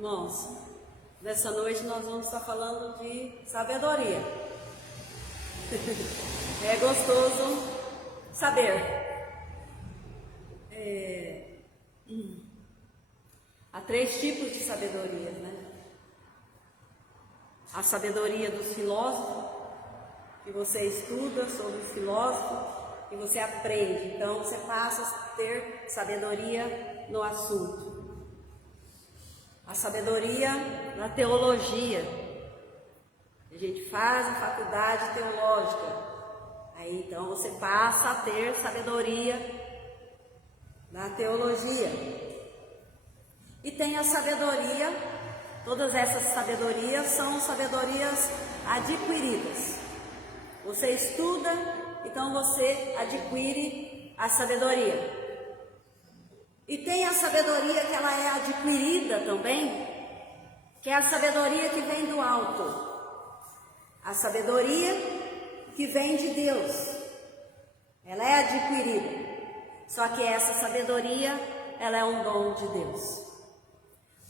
Irmãos, nessa noite nós vamos estar falando de sabedoria. É gostoso saber. Há 3 tipos de sabedoria, né? A sabedoria dos filósofos, que você estuda sobre os filósofos e você aprende. Então você passa a ter sabedoria no assunto. A sabedoria na teologia. A gente faz a faculdade teológica. Aí então você passa a ter sabedoria na teologia. E tem a sabedoria, todas essas sabedorias são sabedorias adquiridas. Você estuda, então você adquire a sabedoria. E tem a sabedoria que ela é adquirida também, que é a sabedoria que vem do alto. A sabedoria que vem de Deus. Ela é adquirida. Só que essa sabedoria, ela é um dom de Deus.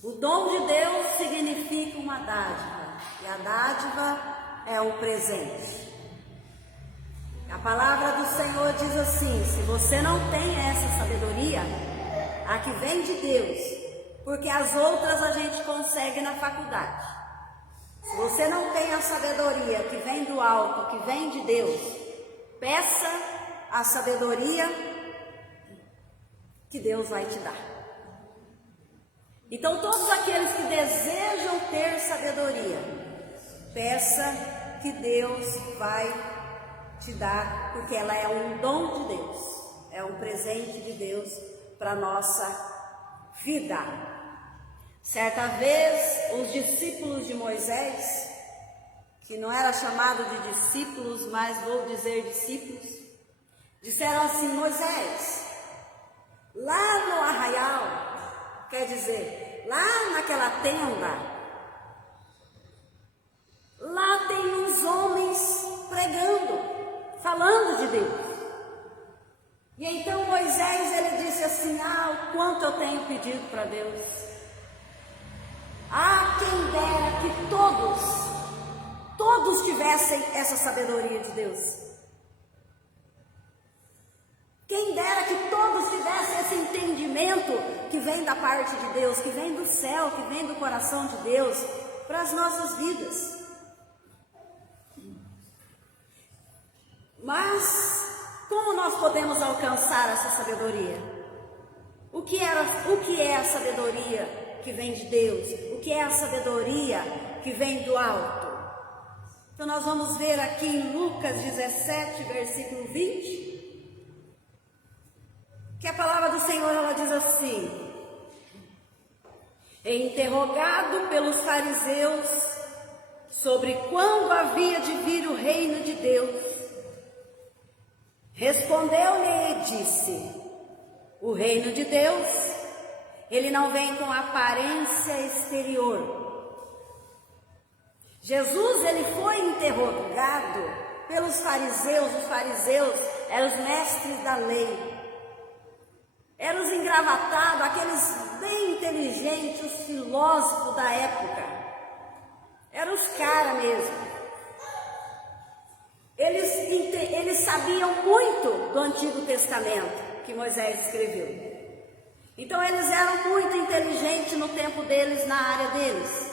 O dom de Deus significa uma dádiva. E a dádiva é um presente. A palavra do Senhor diz assim: se você não tem essa sabedoria, a que vem de Deus, porque as outras a gente consegue na faculdade. Se você não tem a sabedoria que vem do alto, que vem de Deus, peça a sabedoria que Deus vai te dar. Então todos aqueles que desejam ter sabedoria, peça que Deus vai te dar, porque ela é um dom de Deus, é um presente de Deus para a nossa vida. Certa vez, os discípulos de Moisés, que não era chamado de discípulos, mas vou dizer discípulos, disseram assim: Moisés, lá no arraial, quer dizer, lá naquela tenda, lá tem uns homens pregando, falando de Deus. E então Moisés, ele disse assim: o quanto eu tenho pedido para Deus. Quem dera que todos tivessem essa sabedoria de Deus. Quem dera que todos tivessem esse entendimento que vem da parte de Deus, que vem do céu, que vem do coração de Deus, para as nossas vidas. Mas como nós podemos alcançar essa sabedoria? O que é a sabedoria que vem de Deus? O que é a sabedoria que vem do alto? Então nós vamos ver aqui em Lucas 17, versículo 20, que a palavra do Senhor, ela diz assim: interrogado pelos fariseus sobre quando havia de vir o reino de Deus, respondeu-lhe e disse: o reino de Deus, ele não vem com aparência exterior. Jesus, ele foi interrogado pelos fariseus. Os fariseus eram os mestres da lei, eram os engravatados, aqueles bem inteligentes, os filósofos da época, eram os caras mesmo. Eles sabiam muito do Antigo Testamento que Moisés escreveu. Então eles eram muito inteligentes no tempo deles, na área deles.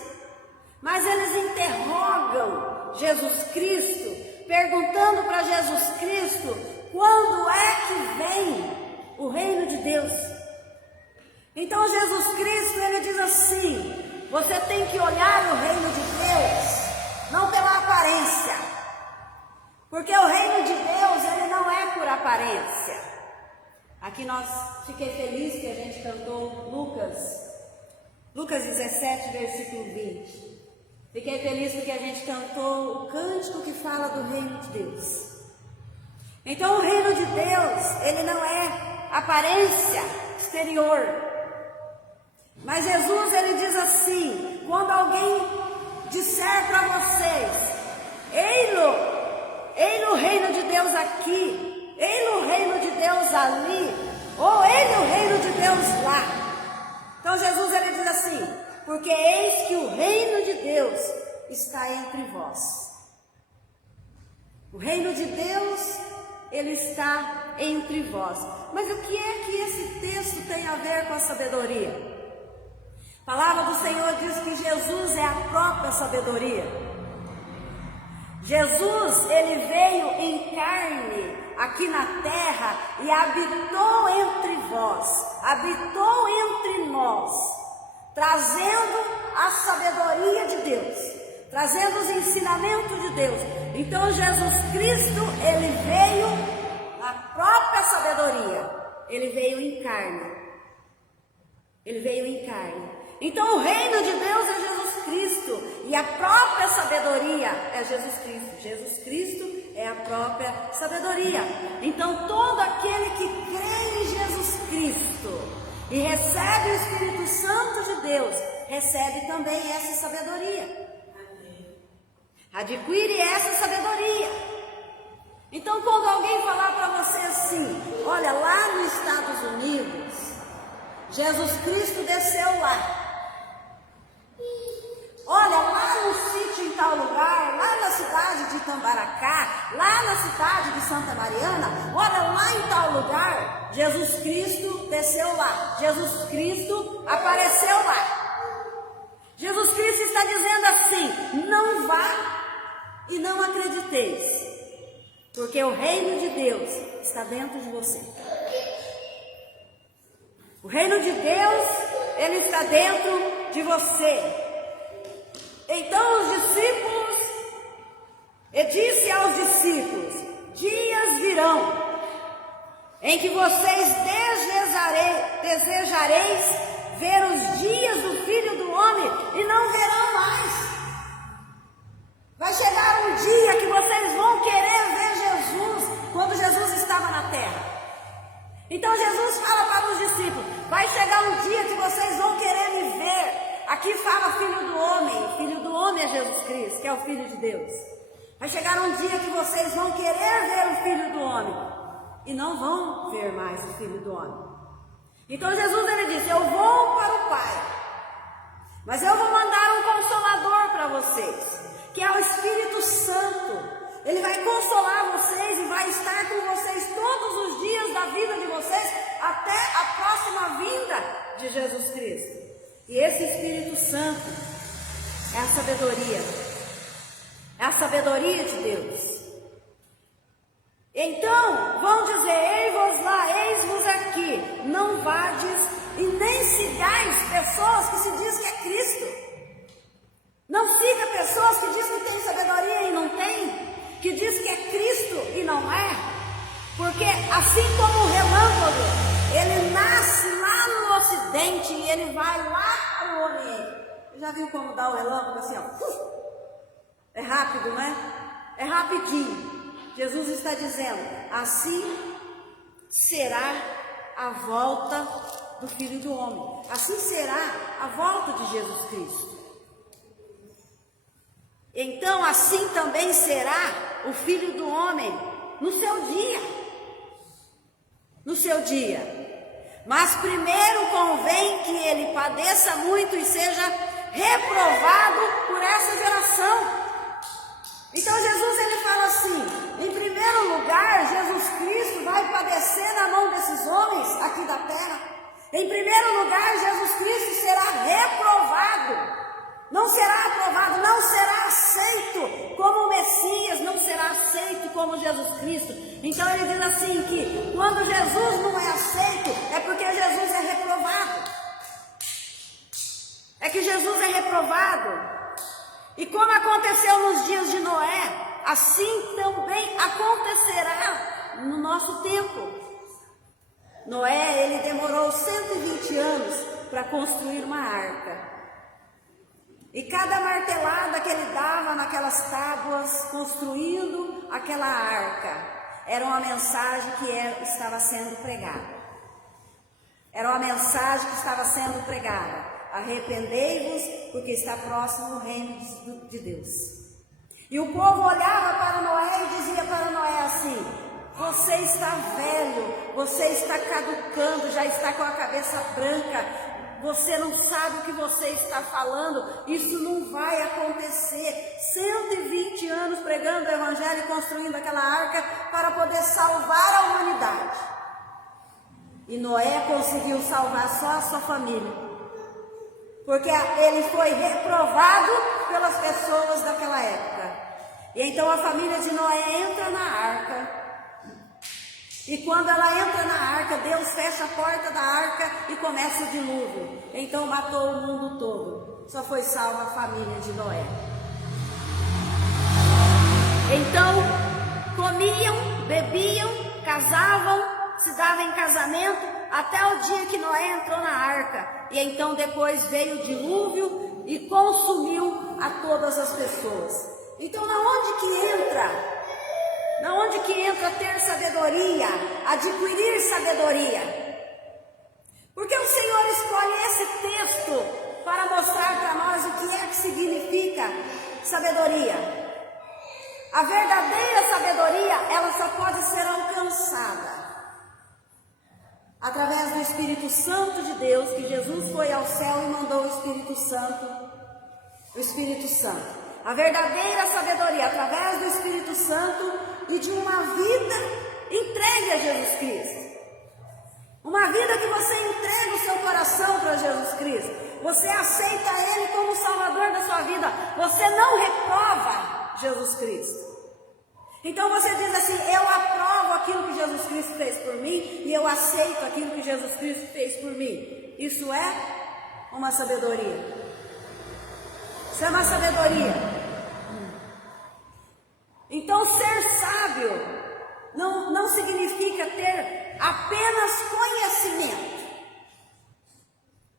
Mas eles interrogam Jesus Cristo, perguntando para Jesus Cristo quando é que vem o reino de Deus. Então Jesus Cristo, ele diz assim: você tem que olhar o reino de Deus não pela aparência, porque o reino de Deus, ele não é por aparência. Aqui fiquei feliz que a gente cantou Lucas 17, versículo 20. Fiquei feliz porque a gente cantou o cântico que fala do reino de Deus. Então o reino de Deus, ele não é aparência exterior. Mas Jesus, ele diz assim: quando alguém disser para vocês, ei no reino de Deus aqui, ei no reino de Deus ali, ou ei no reino de Deus lá. Então Jesus, ele diz assim: porque eis que o reino de Deus está entre vós. O reino de Deus, ele está entre vós. Mas o que é que esse texto tem a ver com a sabedoria? A palavra do Senhor diz que Jesus é a própria sabedoria. Jesus, ele veio em carne aqui na terra e habitou entre vós, habitou entre nós, trazendo a sabedoria de Deus, trazendo os ensinamentos de Deus. Então Jesus Cristo, ele veio na própria sabedoria, ele veio em carne, ele veio em carne. Então o reino de Deus é Jesus Cristo e a própria sabedoria é Jesus Cristo. Jesus Cristo é a própria sabedoria. Então todo aquele que crê em Jesus Cristo e recebe o Espírito Santo de Deus, recebe também essa sabedoria. Adquire essa sabedoria. Então quando alguém falar para você assim, olha, lá nos Estados Unidos, Jesus Cristo desceu lá. Olha, lá no sítio em tal lugar, lá na cidade de Itambaracá, lá na cidade de Santa Mariana, olha, lá em tal lugar, Jesus Cristo desceu lá, Jesus Cristo apareceu lá. Jesus Cristo está dizendo assim, não vá e não acrediteis, porque o reino de Deus está dentro de você. O reino de Deus, ele está dentro de você. Então os discípulos, e disse aos discípulos, dias virão, em que vocês desejareis ver os dias do Filho do Homem, e não verão mais. Vai chegar um dia que vocês vão querer ver Jesus, quando Jesus estava na terra. Então Jesus fala para os discípulos, vai chegar um dia que vocês vão querer me ver. Aqui fala Filho do Homem, o Filho do Homem é Jesus Cristo, que é o Filho de Deus. Vai chegar um dia que vocês vão querer ver o Filho do Homem e não vão ver mais o Filho do Homem. Então Jesus, ele disse, eu vou para o Pai, mas eu vou mandar um Consolador para vocês, que é o Espírito Santo. Ele vai consolar vocês e vai estar com vocês todos os dias da vida de vocês, até a próxima vinda de Jesus Cristo. E esse Espírito Santo é a sabedoria de Deus. Então vão dizer, ei-vos lá, eis-vos aqui, não vades e nem sigais pessoas que se diz que é Cristo. Não siga pessoas que dizem que tem sabedoria e não tem, que diz que é Cristo e não é, porque assim como o relâmpago, ele nasce lá no ocidente e ele vai lá para o oriente. Já viu como dá o relâmpago assim, ó? É rápido, né? É rapidinho. Jesus está dizendo, assim será a volta do Filho do Homem. Assim será a volta de Jesus Cristo. Então assim também será o Filho do Homem no seu dia. No seu dia. Mas primeiro convém que ele padeça muito e seja reprovado por essa geração. Então Jesus, ele fala assim, em primeiro lugar, Jesus Cristo vai padecer na mão desses homens aqui da terra. Em primeiro lugar, Jesus Cristo será reprovado. Não será aprovado, não será aceito como Messias, não será aceito como Jesus Cristo. Então ele diz assim que quando Jesus não é aceito, é porque Jesus é reprovado. É que Jesus é reprovado. E como aconteceu nos dias de Noé, assim também acontecerá no nosso tempo. Noé, ele demorou 120 anos para construir uma arca. E cada martelada que ele dava naquelas tábuas, construindo aquela arca, era uma mensagem que estava sendo pregada. Era uma mensagem que estava sendo pregada. Arrependei-vos, porque está próximo o reino de Deus. E o povo olhava para Noé e dizia para Noé assim, você está velho, você está caducando, já está com a cabeça branca, você não sabe o que você está falando, isso não vai acontecer. 120 anos pregando o evangelho e construindo aquela arca para poder salvar a humanidade. E Noé conseguiu salvar só a sua família, porque ele foi reprovado pelas pessoas daquela época. E então a família de Noé entra na arca. E quando ela entra na arca, Deus fecha a porta da arca e começa o dilúvio. Então matou o mundo todo. Só foi salva a família de Noé. Então comiam, bebiam, casavam, se davam em casamento até o dia que Noé entrou na arca. E então depois veio o dilúvio e consumiu a todas as pessoas. Então na onde que entra ter sabedoria, adquirir sabedoria? Porque o Senhor escolhe esse texto para mostrar para nós o que é que significa sabedoria. A verdadeira sabedoria, ela só pode ser alcançada através do Espírito Santo de Deus, que Jesus foi ao céu e mandou o Espírito Santo. A verdadeira sabedoria através do Espírito Santo e de uma vida entregue a Jesus Cristo. Uma vida que você entrega o seu coração para Jesus Cristo. Você aceita Ele como Salvador da sua vida. Você não reprova Jesus Cristo. Então você diz assim: eu aprovo aquilo que Jesus Cristo fez por mim e eu aceito aquilo que Jesus Cristo fez por mim. Isso é uma sabedoria. Isso é uma sabedoria. Então ser sábio não significa ter apenas conhecimento.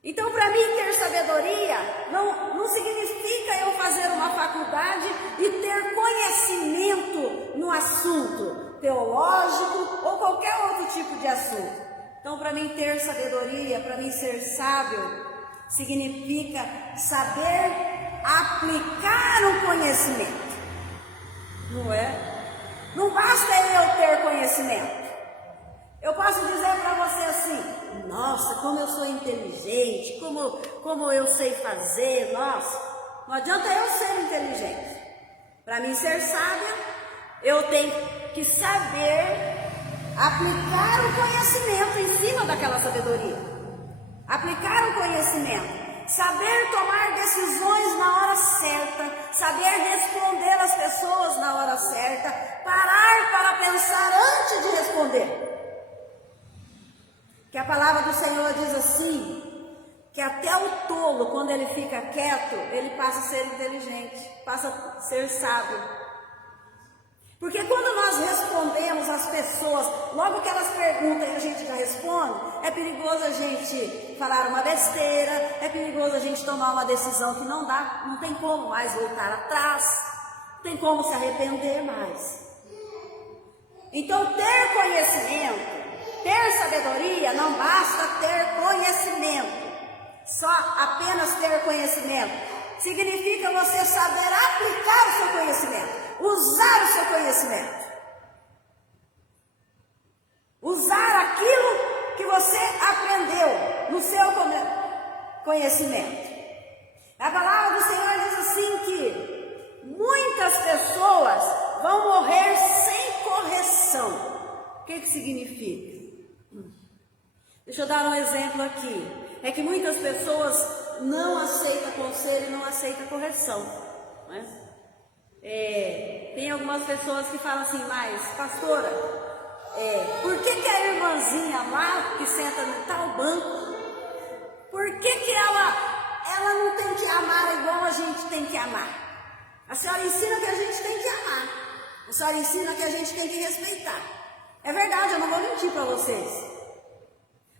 Então para mim ter sabedoria não significa eu fazer uma faculdade e ter conhecimento no assunto teológico ou qualquer outro tipo de assunto. Então para mim ter sabedoria, para mim ser sábio, significa saber aplicar o conhecimento. Não é? Não basta eu ter conhecimento. Eu posso dizer para você assim: nossa, como eu sou inteligente, como eu sei fazer, nossa. Não adianta eu ser inteligente. Para mim ser sábia, eu tenho que saber aplicar o conhecimento em cima daquela sabedoria. Aplicar o conhecimento. Saber tomar decisões na hora certa, saber responder às pessoas na hora certa, parar para pensar antes de responder. Que a palavra do Senhor diz assim, que até o tolo, quando ele fica quieto, ele passa a ser inteligente, passa a ser sábio. Porque quando nós respondemos às pessoas, logo que elas perguntam e a gente já responde, é perigoso a gente falar uma besteira, é perigoso a gente tomar uma decisão que não dá, não tem como mais voltar atrás, não tem como se arrepender mais. Então ter conhecimento, ter sabedoria, não basta ter conhecimento, só apenas ter conhecimento. Significa você saber aplicar o seu conhecimento. Usar o seu conhecimento. Usar aquilo que você aprendeu no seu conhecimento. A palavra do Senhor diz assim que muitas pessoas vão morrer sem correção. O que significa? Deixa eu dar um exemplo aqui. É que muitas pessoas não aceitam conselho e não aceitam correção, não é? Tem algumas pessoas que falam assim: mas pastora, por que a irmãzinha lá que senta no tal banco, por que ela não tem que amar igual a gente tem que amar? A senhora ensina que a gente tem que amar, a senhora ensina que a gente tem que respeitar. É verdade, eu não vou mentir para vocês.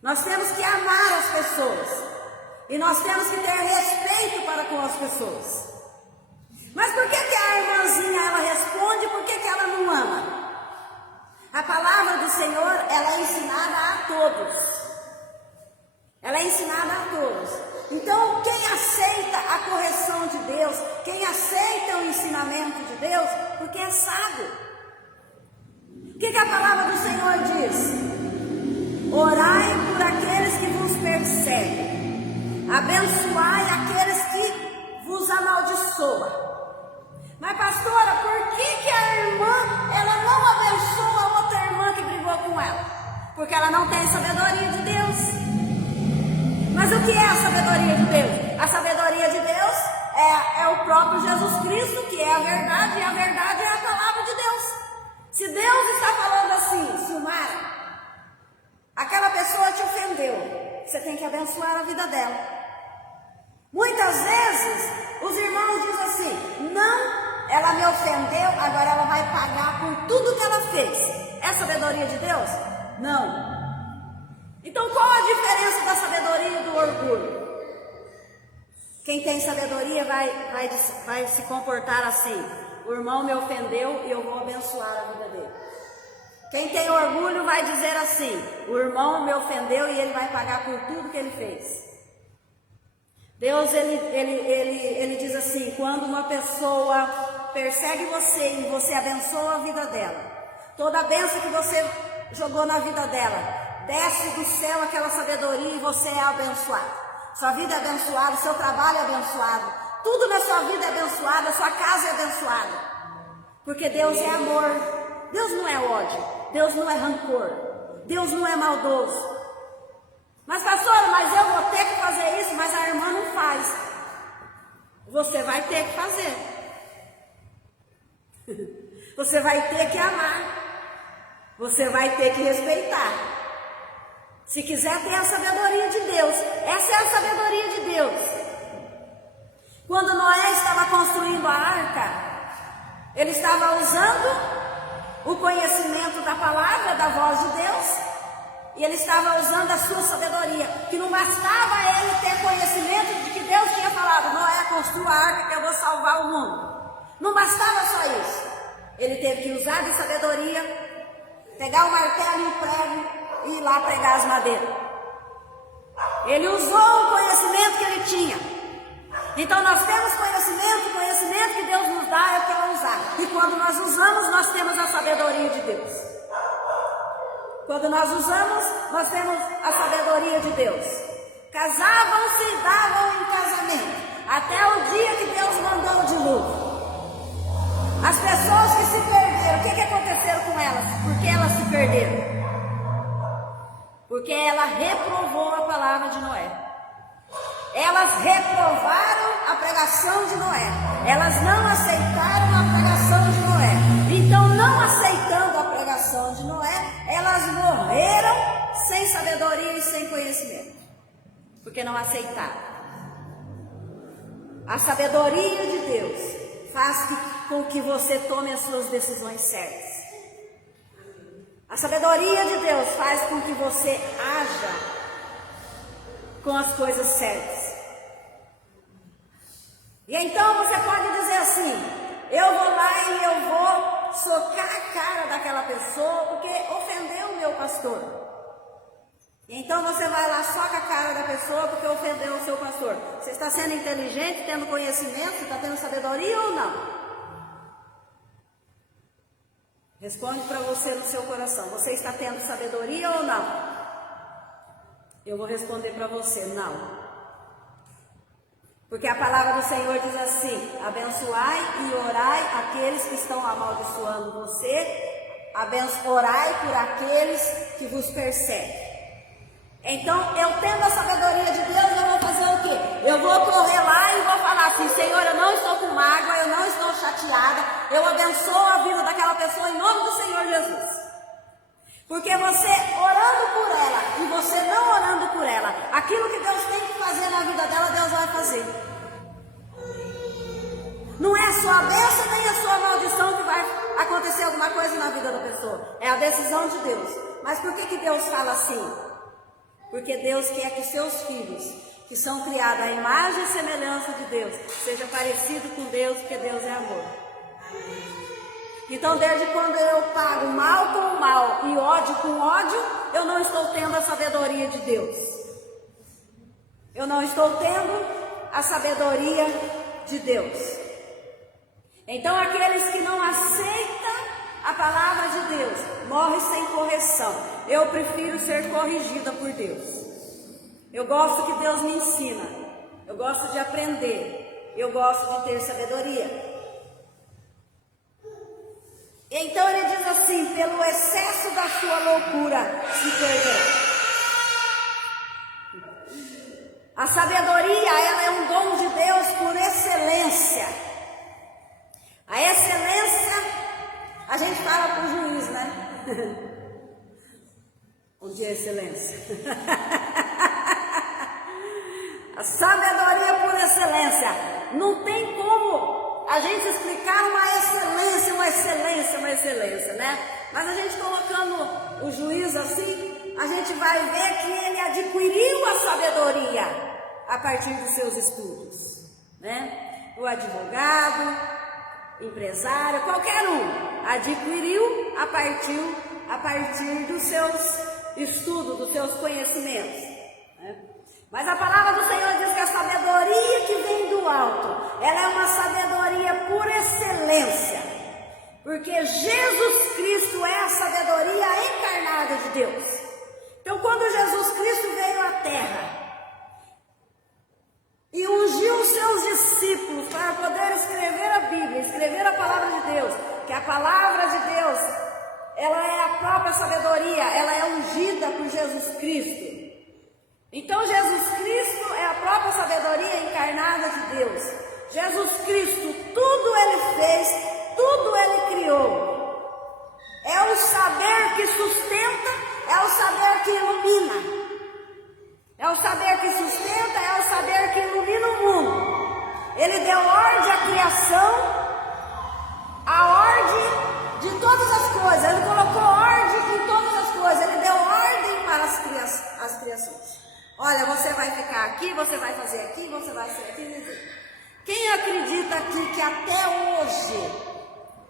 Nós temos que amar as pessoas e nós temos que ter respeito para com as pessoas. Mas por que a irmãzinha ela responde e por que ela não ama? A palavra do Senhor, ela é ensinada a todos. Ela é ensinada a todos. Então, quem aceita a correção de Deus, quem aceita o ensinamento de Deus, porque é sábio. O que a palavra do Senhor diz? Orai por aqueles que vos perseguem. abençoai aqueles que vos amaldiçoam. Mas pastora, por que a irmã, ela não abençoa a outra irmã que brigou com ela? Porque ela não tem sabedoria de Deus. Mas o que é a sabedoria de Deus? A sabedoria de Deus é o próprio Jesus Cristo, que é a verdade, e a verdade é a palavra de Deus. Se Deus está falando assim, Silmara, aquela pessoa te ofendeu, você tem que abençoar a vida dela. Muitas vezes os irmãos dizem assim, não, ela me ofendeu, agora ela vai pagar por tudo que ela fez. É sabedoria de Deus? Não. Então qual a diferença da sabedoria e do orgulho? Quem tem sabedoria vai se comportar assim, o irmão me ofendeu e eu vou abençoar a vida dele. Quem tem orgulho vai dizer assim, o irmão me ofendeu e ele vai pagar por tudo que ele fez. Deus, ele diz assim, quando uma pessoa persegue você e você abençoa a vida dela, toda a bênção que você jogou na vida dela, desce do céu aquela sabedoria e você é abençoado. Sua vida é abençoada, seu trabalho é abençoado, tudo na sua vida é abençoado, a sua casa é abençoada. Porque Deus é amor, Deus não é ódio, Deus não é rancor, Deus não é maldoso. Mas pastora, mas eu vou ter que fazer isso, mas a irmã não faz. Você vai ter que fazer. Você vai ter que amar. Você vai ter que respeitar. Se quiser ter a sabedoria de Deus, essa é a sabedoria de Deus. Quando Noé estava construindo a arca, ele estava usando o conhecimento da palavra, da voz de Deus, e ele estava usando a sua sabedoria, que não bastava ele ter conhecimento de que Deus tinha falado, Noé, construa a arca que eu vou salvar o mundo. Não bastava só isso. Ele teve que usar de sabedoria, pegar o martelo e o prego e ir lá pregar as madeiras. Ele usou o conhecimento que ele tinha. Então nós temos conhecimento, o conhecimento que Deus nos dá é para usar. E quando nós usamos, nós temos a sabedoria de Deus. Quando nós usamos, nós temos a sabedoria de Dedeus. Casavam-se e davam em casamento, até o dia que Deus mandou o dilúvio. As pessoas que se perderam, o que aconteceu com elas? Por que elas se perderam? Porque ela reprovou a palavra de Noé. Elas reprovaram a pregação de Noé. Elas não aceitaram a pregação de Noé. Então, não aceitando a pregação de Noé, elas morreram sem sabedoria e sem conhecimento, porque não aceitaram. A sabedoria de Deus faz com que você tome as suas decisões certas. A sabedoria de Deus faz com que você haja com as coisas certas. E então você pode dizer assim, eu vou lá e eu vou socar a cara daquela pessoa porque ofendeu o meu pastor. E então você vai lá, soca a cara da pessoa porque ofendeu o seu pastor. Você está sendo inteligente, tendo conhecimento, você está tendo sabedoria ou não? Responde para você no seu coração, você está tendo sabedoria ou não? Eu vou responder para você, não. Porque a palavra do Senhor diz assim, abençoai e orai aqueles que estão amaldiçoando você, orai por aqueles que vos perseguem. Então, eu tendo a sabedoria de Deus, eu vou fazer o quê? Eu vou correr lá e vou falar assim, Senhor, eu não estou com mágoa, eu não estou chateada, eu abençoo a vida daquela pessoa em nome do Senhor Jesus. Porque você orando por ela e você não orando por ela, aquilo que Deus tem que fazer na vida dela, Deus vai fazer. Não é a sua bênção nem a sua maldição que vai acontecer alguma coisa na vida da pessoa. É a decisão de Deus. Mas por que Deus fala assim? Porque Deus quer que seus filhos, que são criados à imagem e semelhança de Deus, sejam parecidos com Deus, porque Deus é amor. Então, desde quando eu pago mal com mal e ódio com ódio, eu não estou tendo a sabedoria de Deus. Eu não estou tendo a sabedoria de Deus. Então, aqueles que não aceitam a palavra de Deus, morrem sem correção. Eu prefiro ser corrigida por Deus. Eu gosto que Deus me ensina. eu gosto de aprender, eu gosto de ter sabedoria. Então ele diz assim: pelo excesso da sua loucura se perderá. A sabedoria, ela é um dom de Deus por excelência. A excelência, a gente fala para o juiz, né? Onde é excelência? A sabedoria por excelência. Não tem como a gente explicar uma excelência, né? Mas a gente colocando o juiz assim, a gente vai ver que ele adquiriu a sabedoria a partir dos seus estudos, né? O advogado, empresário, qualquer um, adquiriu a partir dos seus estudos, dos seus conhecimentos, né? Mas a palavra do Senhor diz que a sabedoria que vem do alto, ela é uma sabedoria por excelência, porque Jesus Cristo é a sabedoria encarnada de Deus. Então, quando Jesus Cristo veio à terra e ungiu os seus discípulos para poder escrever a Bíblia, escrever a palavra de Deus, que a palavra de Deus, ela é a própria sabedoria, ela é ungida por Jesus Cristo. Então Jesus Cristo é a própria sabedoria encarnada de Deus. Jesus Cristo, tudo ele fez, tudo ele criou. É o saber que sustenta, é o saber que ilumina. É o saber que sustenta, é o saber que ilumina o mundo. Ele deu ordem à criação, a ordem de todas as coisas. Ele colocou ordem em todas as coisas. Ele deu ordem para as criações. Olha, você vai ficar aqui, você vai fazer aqui, você vai ser aqui. Quem acredita aqui que até hoje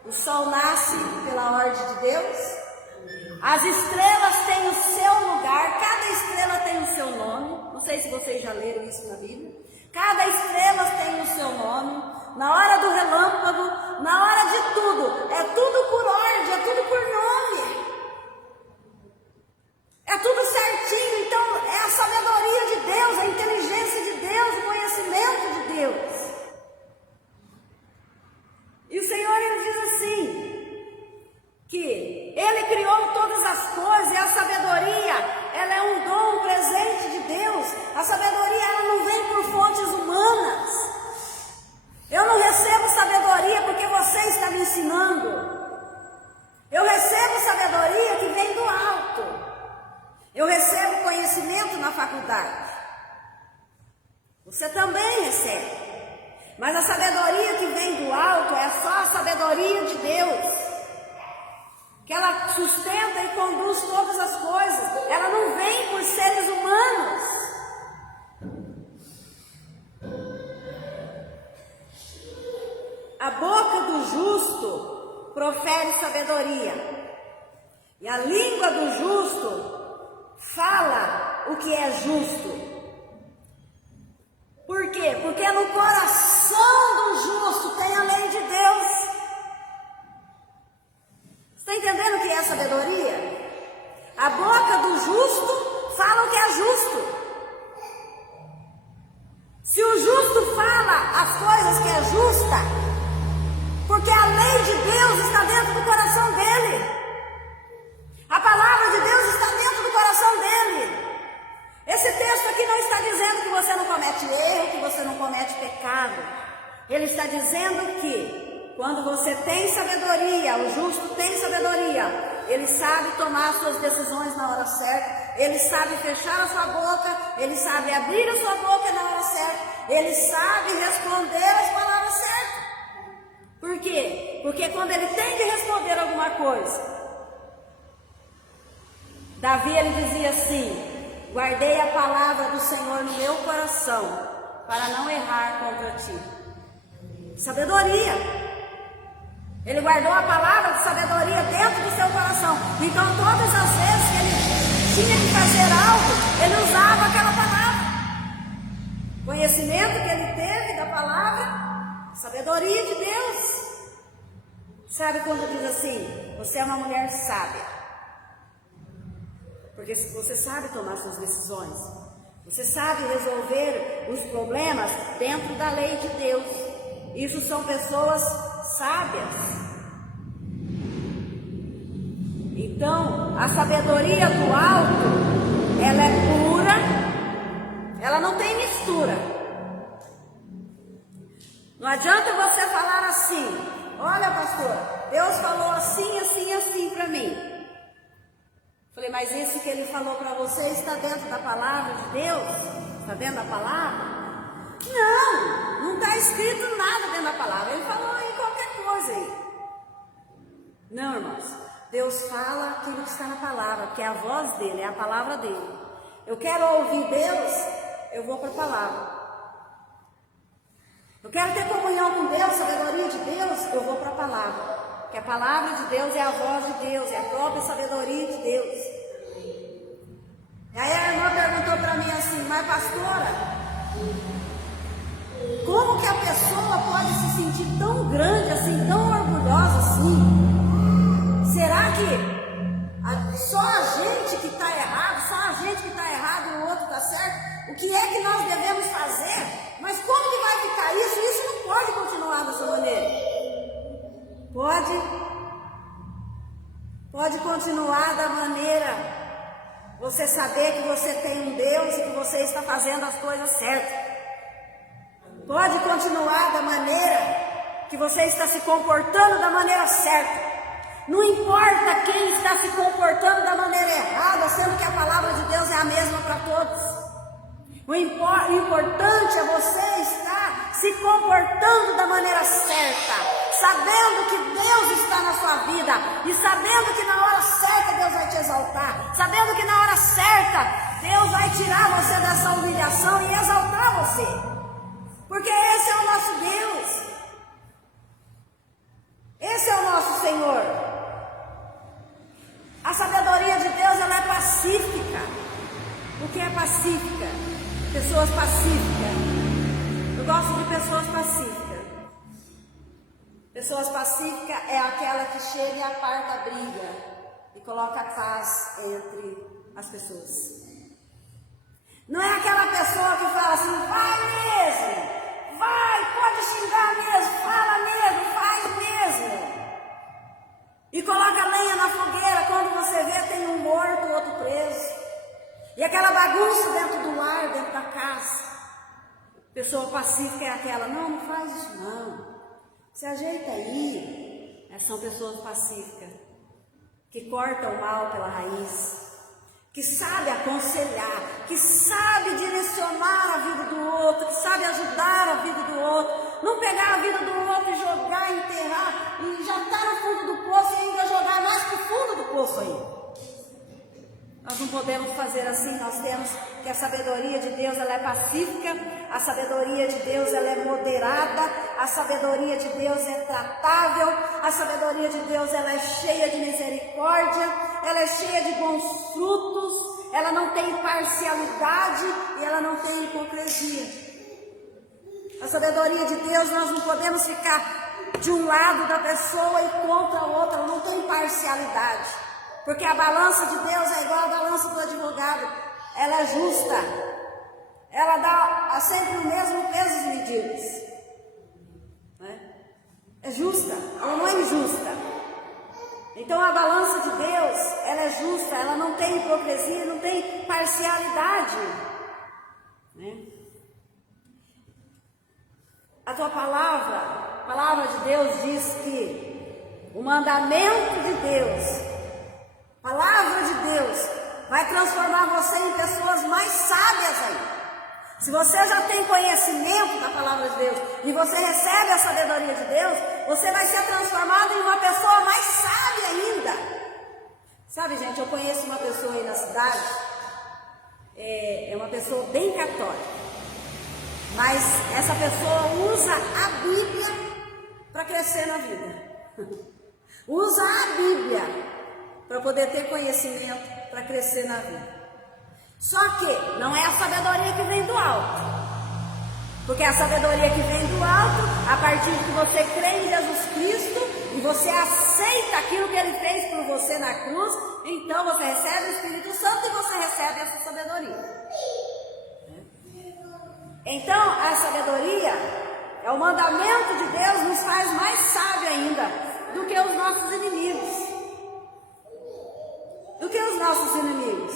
o sol nasce pela ordem de Deus? As estrelas têm o seu lugar, cada estrela tem o seu nome. Não sei se vocês já leram isso na Bíblia. Cada estrela tem o seu nome. Na hora do relâmpago, na hora de tudo. É tudo por ordem, é tudo por nome. É tudo certinho. Então é a sabedoria de Deus, a inteligência de Deus, o conhecimento de Deus. E o Senhor, ele diz assim, que ele criou todas as coisas, e a sabedoria, ela é um dom, um presente de Deus. A sabedoria, ela não vem por fontes humanas. Eu não recebo sabedoria porque você está me ensinando. Eu recebo sabedoria que vem do alto. Eu recebo conhecimento na faculdade. Você também recebe. Mas a sabedoria que vem do alto é só a sabedoria de Deus. Que ela sustenta e conduz todas as coisas. Ela não vem por seres humanos. A boca do justo profere sabedoria. E a língua do justo fala o que é justo. Por quê? Porque no coração do justo tem a lei de Deus. Está entendendo o que é sabedoria? A boca do justo fala o que é justo. Se o justo fala as coisas que é justa, porque a lei de Deus está dentro do coração dele. A palavra de Deus está dentro do coração dele. Esse texto aqui não está dizendo que você não comete erro, que você não comete pecado. Ele está dizendo que quando você tem sabedoria, o justo tem sabedoria, ele sabe tomar as suas decisões na hora certa, ele sabe fechar a sua boca, ele sabe abrir a sua boca na hora certa, ele sabe responder as palavras certas. Por quê? Porque quando ele tem que responder alguma coisa, Davi, ele dizia assim: guardei a palavra do Senhor no meu coração, para não errar contra ti. Sabedoria. Ele guardou a palavra de sabedoria dentro do seu coração. Então todas as vezes que ele tinha que fazer algo, ele usava aquela palavra. Conhecimento que ele teve da palavra, sabedoria de Deus. Sabe quando diz assim: você é uma mulher sábia? Porque você sabe tomar suas decisões, você sabe resolver os problemas dentro da lei de Deus. Isso são pessoas sábias. Então, a sabedoria do alto, ela é pura, ela não tem mistura. Não adianta você falar assim: olha, pastor, Deus falou assim, assim, assim para mim. Falei, mas isso que ele falou para você está dentro da palavra de Deus? Está dentro da palavra? Não está escrito nada dentro da palavra. Ele falou em qualquer coisa aí. Não, irmãos. Deus fala aquilo que está na palavra, porque é a voz dele, é a palavra dele. Eu quero ouvir Deus, eu vou para a palavra. Eu quero ter comunhão com Deus, sabedoria de Deus, eu vou para a palavra. Porque a palavra de Deus é a voz de Deus, é a própria sabedoria de Deus. E aí a irmã perguntou para mim assim: mas pastora, como que a pessoa pode se sentir tão grande assim, tão orgulhosa assim? Será que só a gente que está errado, só a gente que está errado e o outro está certo? O que é que nós devemos fazer? Mas como que vai ficar isso? Isso não pode continuar dessa maneira. Pode continuar da maneira você saber que você tem um Deus e que você está fazendo as coisas certas. Pode continuar da maneira que você está se comportando da maneira certa. Não importa quem está se comportando da maneira errada, sendo que a palavra de Deus é a mesma para todos. O importante é você estar se comportando da maneira certa, sabendo que Deus está na sua vida e sabendo que na hora certa Deus vai te exaltar, sabendo que na hora certa Deus vai tirar você dessa humilhação e exaltar você, porque esse é o nosso Deus, esse é o nosso Senhor. A sabedoria de Deus, ela é pacífica. O que é pacífica? Pessoas pacíficas. Eu gosto de pessoas pacíficas. Pessoas pacíficas é aquela que chega e aparta a briga e coloca paz entre as pessoas. Não é aquela pessoa que fala assim: vai mesmo, vai, pode xingar mesmo, fala mesmo, faz mesmo. E coloca lenha na fogueira, quando você vê tem um morto, outro preso. E aquela bagunça dentro do lar, dentro da casa. Pessoa pacífica é aquela: não faz isso não, se ajeita aí. São pessoas pacíficas, que cortam o mal pela raiz, que sabe aconselhar, que sabe direcionar a vida do outro, que sabe ajudar a vida do outro. Não pegar a vida do outro e jogar, enterrar, e já está no fundo do poço e ainda jogar mais para o fundo do poço aí. Nós não podemos fazer assim. Nós temos que a sabedoria de Deus, ela é pacífica, a sabedoria de Deus, ela é moderada, a sabedoria de Deus é tratável, a sabedoria de Deus, ela é cheia de misericórdia, ela é cheia de bons frutos, ela não tem parcialidade e ela não tem hipocrisia. A sabedoria de Deus, nós não podemos ficar de um lado da pessoa e contra a outra, não tem parcialidade. Porque a balança de Deus é igual a balança do advogado, ela é justa, ela dá sempre o mesmo peso e medidas. É justa, ela não é injusta. Então a balança de Deus, ela é justa, ela não tem hipocrisia, não tem parcialidade. A tua palavra, a palavra de Deus diz que o mandamento de Deus, a palavra de Deus, vai transformar você em pessoas mais sábias ainda. Se você já tem conhecimento da palavra de Deus e você recebe a sabedoria de Deus, você vai ser transformado em uma pessoa mais sábia ainda. Sabe, gente, eu conheço uma pessoa aí na cidade, é uma pessoa bem católica. Mas essa pessoa usa a Bíblia para crescer na vida. Usa a Bíblia para poder ter conhecimento, para crescer na vida. Só que não é a sabedoria que vem do alto. Porque a sabedoria que vem do alto, a partir de que você crê em Jesus Cristo e você aceita aquilo que Ele fez por você na cruz, então você recebe o Espírito Santo e você recebe essa sabedoria. Então, a sabedoria é o mandamento de Deus, nos faz mais sábio ainda do que os nossos inimigos. Do que os nossos inimigos.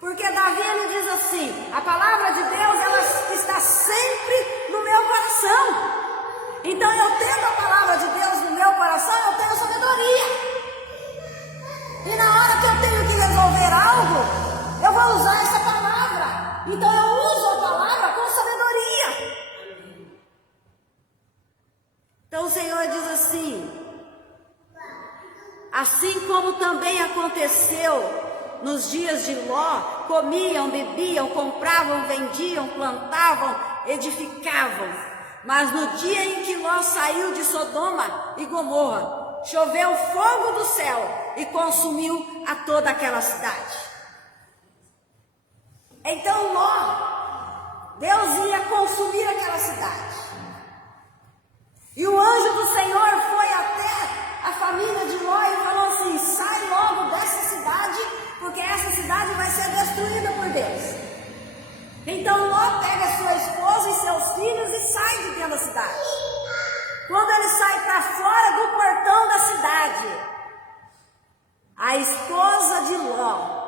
Porque Davi, ele diz assim, a palavra de Deus, ela está sempre no meu coração. Então, eu tendo a palavra de Deus no meu coração, eu tenho sabedoria. E na hora que eu tenho que resolver algo, eu vou usar essa palavra. Então, eu uso a palavra com sabedoria. Então, o Senhor diz assim como também aconteceu nos dias de Ló, comiam, bebiam, compravam, vendiam, plantavam, edificavam. Mas no dia em que Ló saiu de Sodoma e Gomorra, choveu fogo do céu e consumiu a toda aquela cidade. Então Ló, Deus ia consumir aquela cidade. E o anjo do Senhor foi até a família de Ló e falou assim: sai logo dessa cidade, porque essa cidade vai ser destruída por Deus. Então Ló pega sua esposa e seus filhos e sai de dentro da cidade. Quando ele sai para fora do portão da cidade, a esposa de Ló,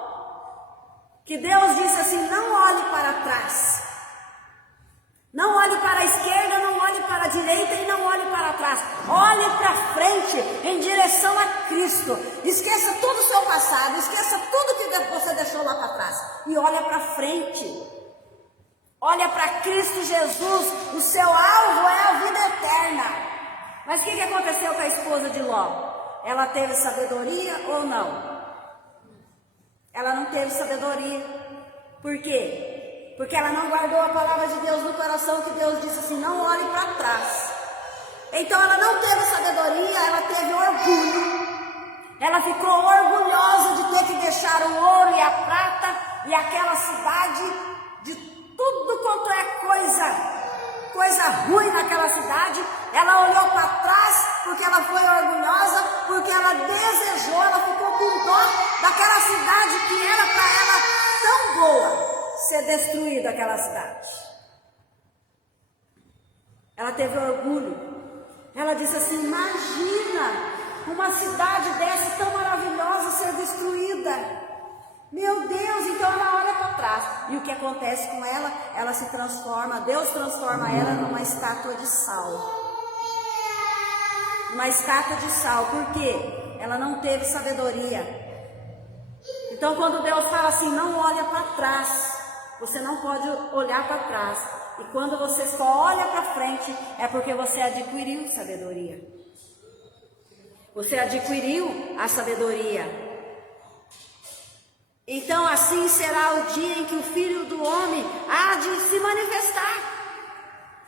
que Deus disse assim: não olhe para trás, não olhe para a esquerda, não olhe para a direita e não olhe para trás, olhe para frente em direção a Cristo. Esqueça todo o seu passado, esqueça tudo que você deixou lá para trás e olha para frente. Olha para Cristo Jesus, o seu alvo é a vida eterna. Mas o que aconteceu com a esposa de Ló? Ela teve sabedoria ou não? Ela não teve sabedoria. Por quê? Porque ela não guardou a palavra de Deus no coração, que Deus disse assim: não olhe para trás. Então ela não teve sabedoria, ela teve orgulho. Ela ficou orgulhosa de ter que deixar o ouro e a prata e aquela cidade, de tudo quanto é coisa ruim naquela cidade. Ela olhou para trás porque ela foi orgulhosa, porque ela desejou, ela ficou com dó daquela cidade que era para ela tão boa ser destruída, aquela cidade. Ela teve orgulho. Ela disse assim: imagina uma cidade dessa tão maravilhosa ser destruída. Meu Deus, então ela olha para trás. E o que acontece com ela? Ela se transforma, Deus transforma ela numa estátua de sal. Uma estátua de sal, por quê? Ela não teve sabedoria. Então quando Deus fala assim: não olha para trás, você não pode olhar para trás. E quando você só olha para frente, é porque você adquiriu sabedoria. Você adquiriu a sabedoria. Então assim será o dia em que o Filho do Homem há de se manifestar.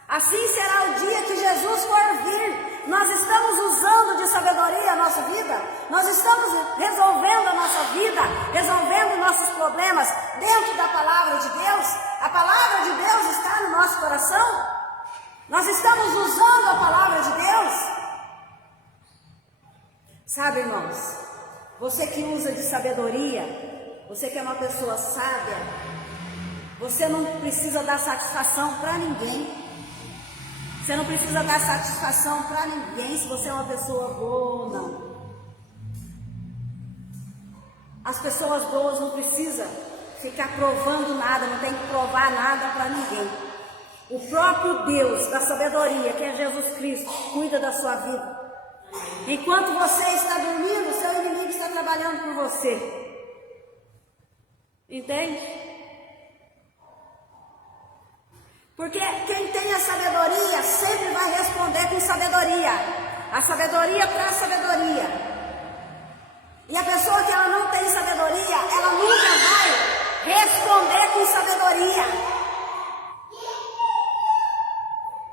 Assim será o dia que Jesus for vir. Nós estamos usando de sabedoria a nossa vida. Nós estamos resolvendo a nossa vida, resolvendo nossos problemas dentro da palavra de Deus. A palavra de Deus está no nosso coração. Nós estamos usando a palavra de Deus. Sabe, irmãos, você que usa de sabedoria, você que é uma pessoa sábia, você não precisa dar satisfação para ninguém. Você não precisa dar satisfação para ninguém se você é uma pessoa boa ou não. As pessoas boas não precisam ficar provando nada, não tem que provar nada para ninguém. O próprio Deus da sabedoria, que é Jesus Cristo, cuida da sua vida. Enquanto você está dormindo, seu inimigo está trabalhando por você. Entende? Porque quem tem a sabedoria sempre vai responder com sabedoria. A sabedoria traz sabedoria. E a pessoa que ela não tem sabedoria, ela nunca vai responder com sabedoria.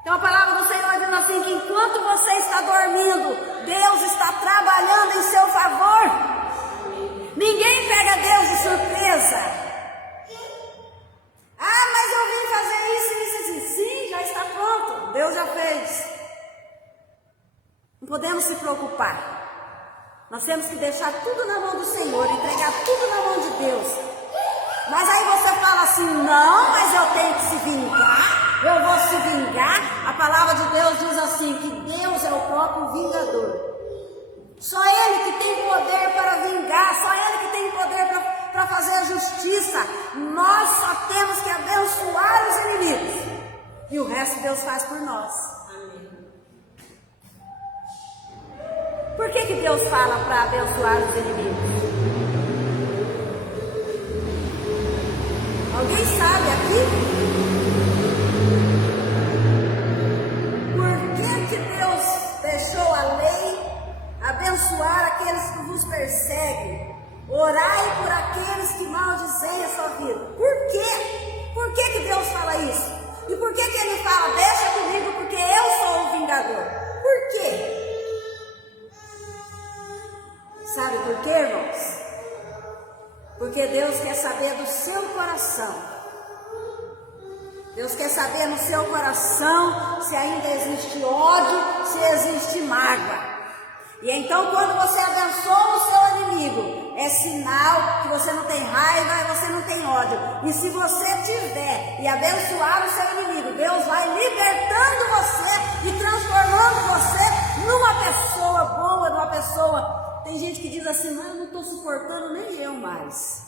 Então a palavra do Senhor diz assim: que enquanto você está dormindo, Deus está trabalhando em seu favor. Ninguém pega Deus de surpresa. Ah, mas eu vim fazer isso. Sim, já está pronto. Deus já fez. Não podemos se preocupar. Nós temos que deixar tudo na mão do Senhor, entregar tudo na mão de Deus. Mas aí você fala assim: não, mas eu tenho que se vingar, assim, que Deus é o próprio vingador. Só Ele que tem poder para vingar, só Ele que tem poder para fazer a justiça. Nós só temos que abençoar os inimigos. E o resto Deus faz por nós. Por que Deus fala para abençoar os inimigos? Alguém sabe aqui? Por que Deus deixou a lei abençoar aqueles que vos perseguem? Orai por aqueles que maldizem a sua vida. Por quê? Por que Deus fala isso? E por que Ele fala, deixa comigo porque eu sou o vingador? Por quê? Sabe por quê, irmãos? Porque Deus quer saber do seu coração. Deus quer saber no seu coração se ainda existe ódio, se existe mágoa. E então quando você abençoa o seu inimigo, é sinal que você não tem raiva e você não tem ódio. E se você tiver e abençoar o seu inimigo, Deus vai libertando você e transformando você numa pessoa boa, numa pessoa... Tem gente que diz assim, mas eu não estou suportando nem eu mais.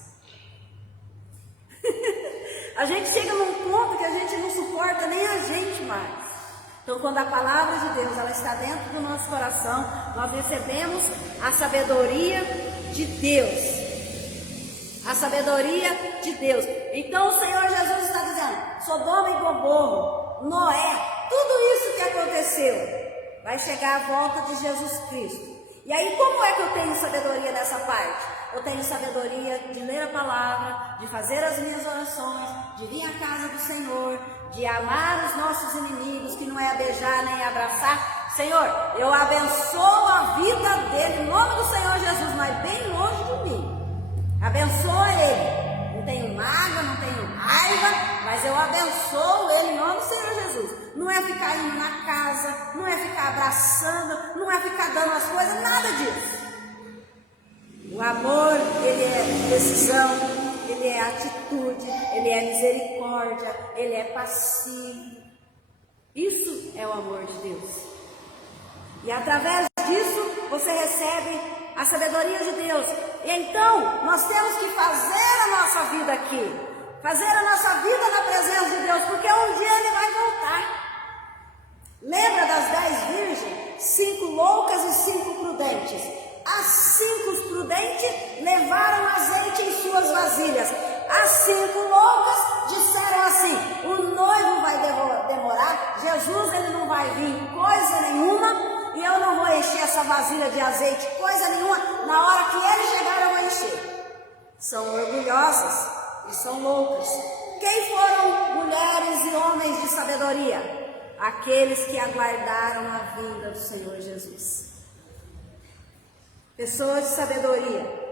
A gente chega num ponto que a gente não suporta nem a gente mais. Então, quando a palavra de Deus ela está dentro do nosso coração, nós recebemos a sabedoria de Deus. A sabedoria de Deus. Então, o Senhor Jesus está dizendo, Sodoma e Gomorra, Noé, tudo isso que aconteceu, vai chegar à volta de Jesus Cristo. E aí, como é que eu tenho sabedoria nessa parte? Eu tenho sabedoria de ler a palavra, de fazer as minhas orações, de vir à casa do Senhor, de amar os nossos inimigos, que não é a beijar nem a abraçar. Senhor, eu abençoo a vida dele, em nome do Senhor Jesus, mas bem longe de mim. Abençoa ele. Não tenho mágoa, não tenho raiva, mas eu abençoo ele em nome do Senhor Jesus. Não é ficar indo na casa, não é ficar abraçando, não é ficar dando as coisas, nada disso. O amor, ele é decisão, ele é atitude, ele é misericórdia, ele é passivo. Isso é o amor de Deus. E através disso, você recebe a sabedoria de Deus. E então, nós temos que fazer a nossa vida aqui. Fazer a nossa vida na presença de Deus, porque um dia Ele vai voltar. Lembra das 10 virgens? 5 loucas e 5 prudentes. As 5 prudentes levaram azeite em suas vasilhas. As 5 loucas disseram assim, o noivo vai demorar, Jesus ele não vai vir coisa nenhuma, e eu não vou encher essa vasilha de azeite coisa nenhuma, na hora que ele chegar eu vou encher. São orgulhosas e são loucas. Quem foram mulheres e homens de sabedoria? Aqueles que aguardaram a vinda do Senhor Jesus. Pessoas de sabedoria.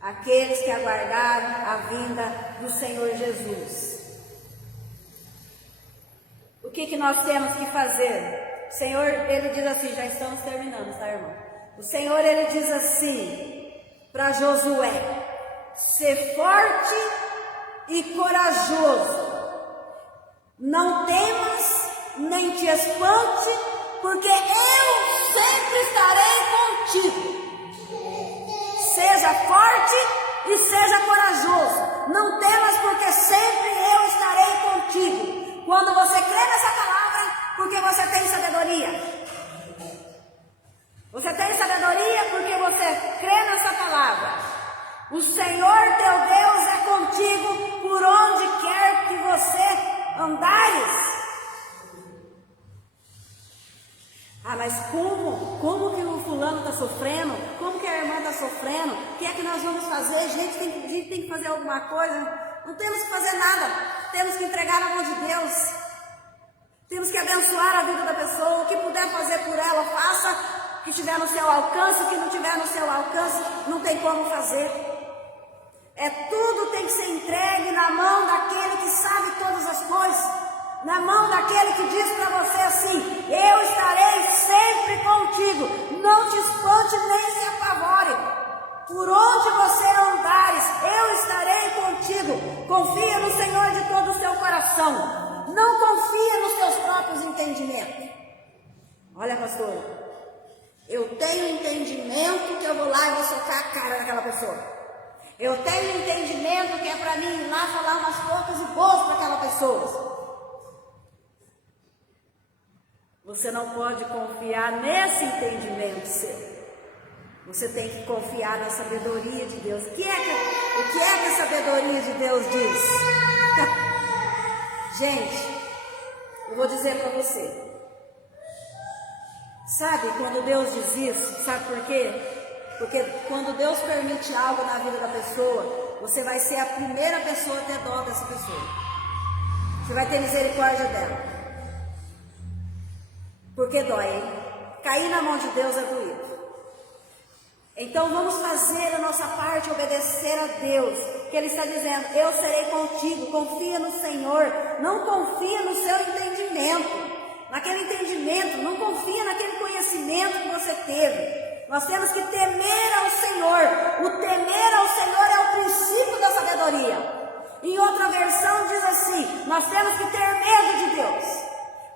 Aqueles que aguardaram a vinda do Senhor Jesus. O que nós temos que fazer? O Senhor, Ele diz assim, já estamos terminando, tá, irmão? O Senhor, Ele diz assim para Josué, ser forte e corajoso. Não temas, nem te espante, porque eu sempre estarei contigo. Seja forte e seja corajoso. Não temas, porque sempre eu estarei contigo. Quando você crê nessa palavra, porque você tem sabedoria. Você tem sabedoria porque você crê nessa palavra. O Senhor teu Deus é contigo por onde quer que você andares. Ah, mas como que o fulano está sofrendo? Como que a irmã está sofrendo? O que é que nós vamos fazer? Gente, tem que fazer alguma coisa. Não temos que fazer nada. Temos que entregar na mão de Deus. Temos que abençoar a vida da pessoa. O que puder fazer por ela, faça. O que estiver no seu alcance, o que não estiver no seu alcance, não tem como fazer. Tudo tem que ser entregue na mão daquele que sabe todas as coisas. Na mão daquele que diz para você assim, eu estarei sempre contigo, não te espante nem se apavore, por onde você andares, eu estarei contigo. Confia no Senhor de todo o seu coração, não confia nos seus próprios entendimentos. Olha, pastor, eu tenho entendimento que eu vou lá e vou socar a cara daquela pessoa. Eu tenho entendimento que é para mim ir lá falar umas poucas e boas para aquela pessoa. Você não pode confiar nesse entendimento seu. Você tem que confiar na sabedoria de Deus. O que é que a sabedoria de Deus diz? Gente, eu vou dizer para você. Sabe quando Deus diz isso? Sabe por quê? Porque quando Deus permite algo na vida da pessoa, você vai ser a primeira pessoa a ter dó dessa pessoa. Você vai ter misericórdia dela. Porque dói, hein? Cair na mão de Deus é doído. Então vamos fazer a nossa parte, obedecer a Deus, que Ele está dizendo, eu serei contigo, confia no Senhor, não confia no seu entendimento, naquele entendimento, não confia naquele conhecimento que você teve. Nós temos que temer ao Senhor, o temer ao Senhor é o princípio da sabedoria. Em outra versão diz assim, nós temos que ter medo de Deus.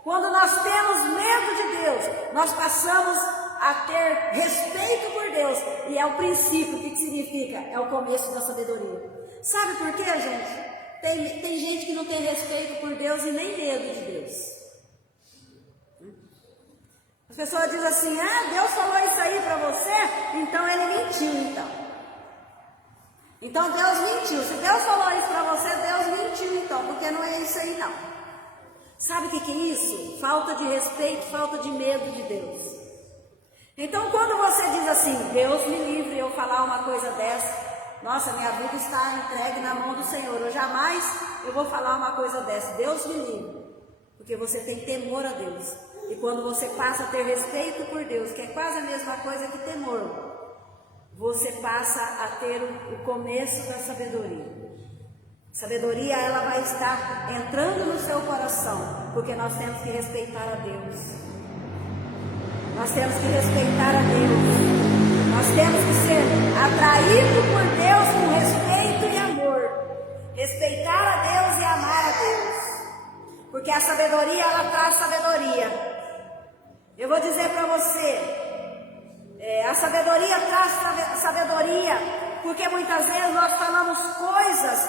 Quando nós temos medo de Deus, nós passamos a ter respeito por Deus, e é o princípio. O que significa? É o começo da sabedoria. Sabe por quê, gente? Tem gente que não tem respeito por Deus e nem medo de Deus. As pessoas dizem assim, Deus falou isso aí para você, então Ele mentiu, então Deus mentiu. Se Deus falou isso para você, Deus mentiu então, porque não é isso aí não. Sabe o que é isso? Falta de respeito, falta de medo de Deus. Então quando você diz assim, Deus me livre eu falar uma coisa dessa, nossa, minha vida está entregue na mão do Senhor, eu vou falar uma coisa dessa, Deus me livre, porque você tem temor a Deus. E quando você passa a ter respeito por Deus, que é quase a mesma coisa que temor, você passa a ter o começo da sabedoria. Sabedoria, ela vai estar entrando no seu coração, porque nós temos que respeitar a Deus. Nós temos que respeitar a Deus. Nós temos que ser atraídos por Deus com respeito e amor. Respeitar a Deus e amar a Deus. Porque a sabedoria, ela traz sabedoria. Eu vou dizer para você, a sabedoria traz sabedoria, porque muitas vezes nós falamos coisas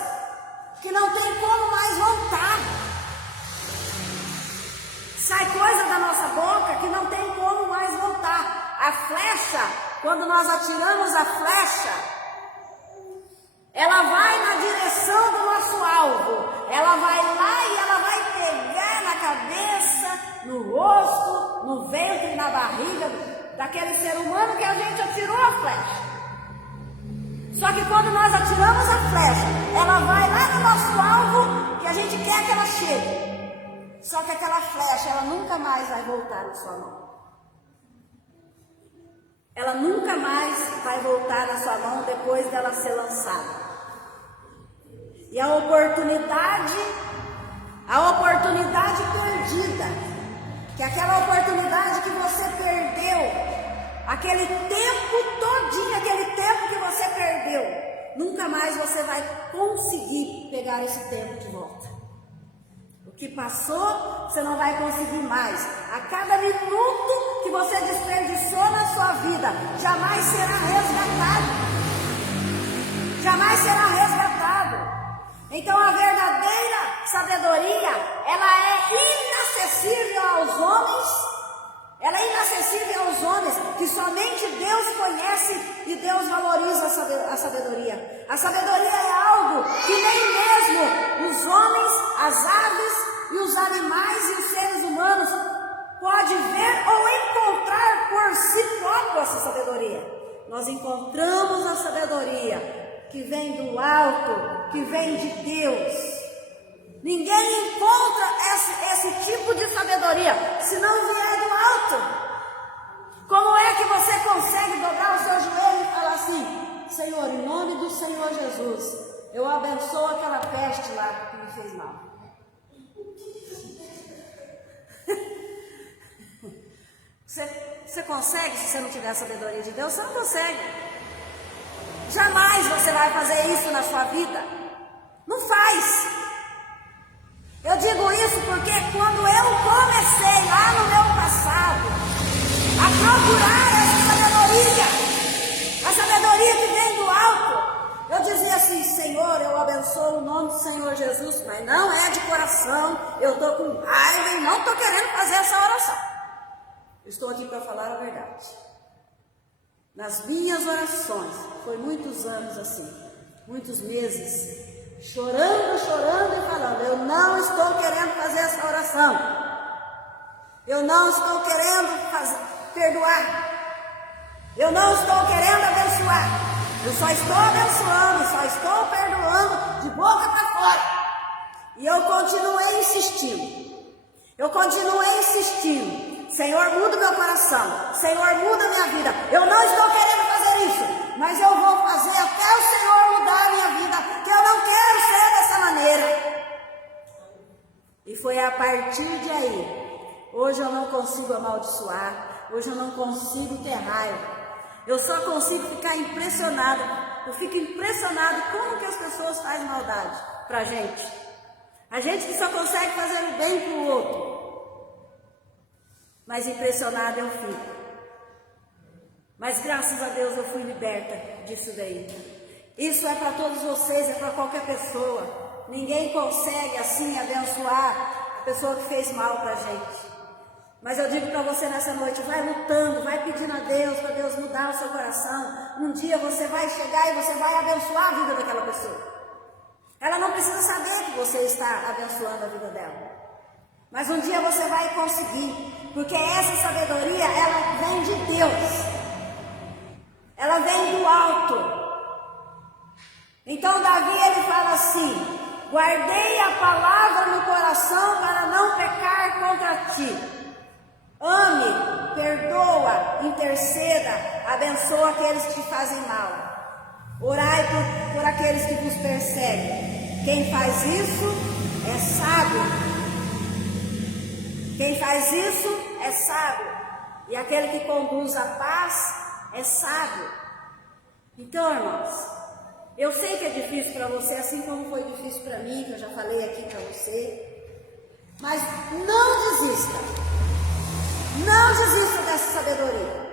que não tem como mais voltar. Sai coisa da nossa boca que não tem como mais voltar. A flecha, quando nós atiramos a flecha, ela vai na direção do nosso alvo. Ela vai lá e ela vai pegar na cabeça, no rosto, no ventre, na barriga daquele ser humano que a gente atirou a flecha. Só que quando nós atiramos a flecha, ela vai lá no nosso alvo que a gente quer que ela chegue. Só que aquela flecha, ela nunca mais vai voltar na sua mão. Ela nunca mais vai voltar na sua mão depois dela ser lançada. E a oportunidade perdida, que é aquela oportunidade que você perdeu, aquele tempo todinho, aquele tempo que você perdeu, nunca mais você vai conseguir pegar esse tempo de volta. O que passou, você não vai conseguir mais. A cada minuto que você desperdiçou na sua vida, jamais será resgatado. Jamais será resgatado. Então a verdadeira sabedoria, ela é inacessível aos homens. Ela é inacessível aos homens, que somente Deus conhece e Deus valoriza a sabedoria. A sabedoria é algo que nem mesmo os homens, as aves e os animais e os seres humanos podem ver ou encontrar por si próprio essa sabedoria. Nós encontramos a sabedoria que vem do alto, que vem de Deus. Ninguém encontra esse tipo de sabedoria se não vier do alto. Como é que você consegue dobrar o seu joelho e falar assim, Senhor, em nome do Senhor Jesus, eu abençoo aquela peste lá que me fez mal. Você consegue se você não tiver a sabedoria de Deus? Você não consegue. Jamais você vai fazer isso na sua vida. Não faz. Eu digo isso porque quando eu comecei lá no meu passado, não é de coração, eu estou com raiva e não estou querendo fazer essa oração. Eu estou aqui para falar a verdade. Nas minhas orações, foi muitos anos assim, muitos meses, chorando e falando, eu não estou querendo fazer essa oração. Eu não estou querendo perdoar. Eu não estou querendo abençoar. Eu só estou abençoando, só estou perdoando de boca para fora. E eu continuei insistindo. Senhor, muda meu coração. Senhor, muda minha vida. Eu não estou querendo fazer isso, mas eu vou fazer até o Senhor mudar a minha vida, que eu não quero ser dessa maneira. E foi a partir de aí, hoje eu não consigo amaldiçoar, hoje eu não consigo ter raiva. Eu só consigo ficar impressionado. Eu fico impressionado como que as pessoas fazem maldade pra gente. A gente que só consegue fazer o bem pro outro. Mas impressionado eu fico. Mas graças a Deus eu fui liberta disso daí. Isso é para todos vocês, é para qualquer pessoa. Ninguém consegue assim abençoar a pessoa que fez mal pra gente. Mas eu digo para você nessa noite, vai lutando, vai pedindo a Deus, para Deus mudar o seu coração. Um dia você vai chegar e você vai abençoar a vida daquela pessoa. Ela não precisa saber que você está abençoando a vida dela. Mas um dia você vai conseguir, porque essa sabedoria, ela vem de Deus. Ela vem do alto. Então Davi, ele fala assim, guardei a palavra no coração para não pecar contra ti. Ame, perdoa, interceda, abençoa aqueles que te fazem mal. Orai por aqueles que vos perseguem. Quem faz isso é sábio. Quem faz isso é sábio. E aquele que conduz a paz é sábio. Então, irmãos, eu sei que é difícil para você, assim como foi difícil para mim, que eu já falei aqui para você. Mas não desista. Não desista dessa sabedoria.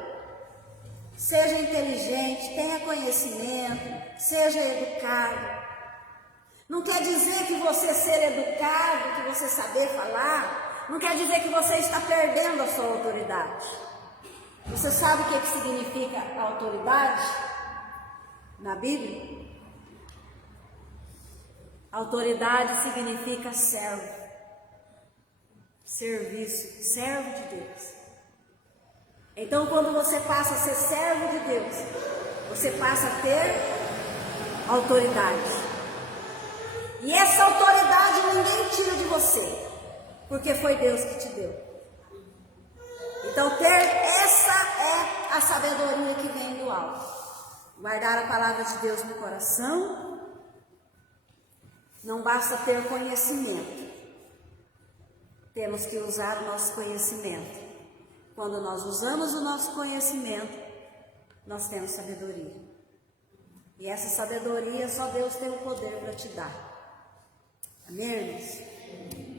Seja inteligente, tenha conhecimento, seja educado. Não quer dizer que você ser educado, que você saber falar, não quer dizer que você está perdendo a sua autoridade. Você sabe o que significa autoridade na Bíblia? Autoridade significa servo. Serviço, servo de Deus. Então, quando você passa a ser servo de Deus, você passa a ter autoridade. E essa autoridade ninguém tira de você, porque foi Deus que te deu. Então, essa é a sabedoria que vem do alto. Guardar a palavra de Deus no coração. Não basta ter conhecimento. Temos que usar o nosso conhecimento. Quando nós usamos o nosso conhecimento, nós temos sabedoria. E essa sabedoria só Deus tem o poder para te dar. Amém, irmãos?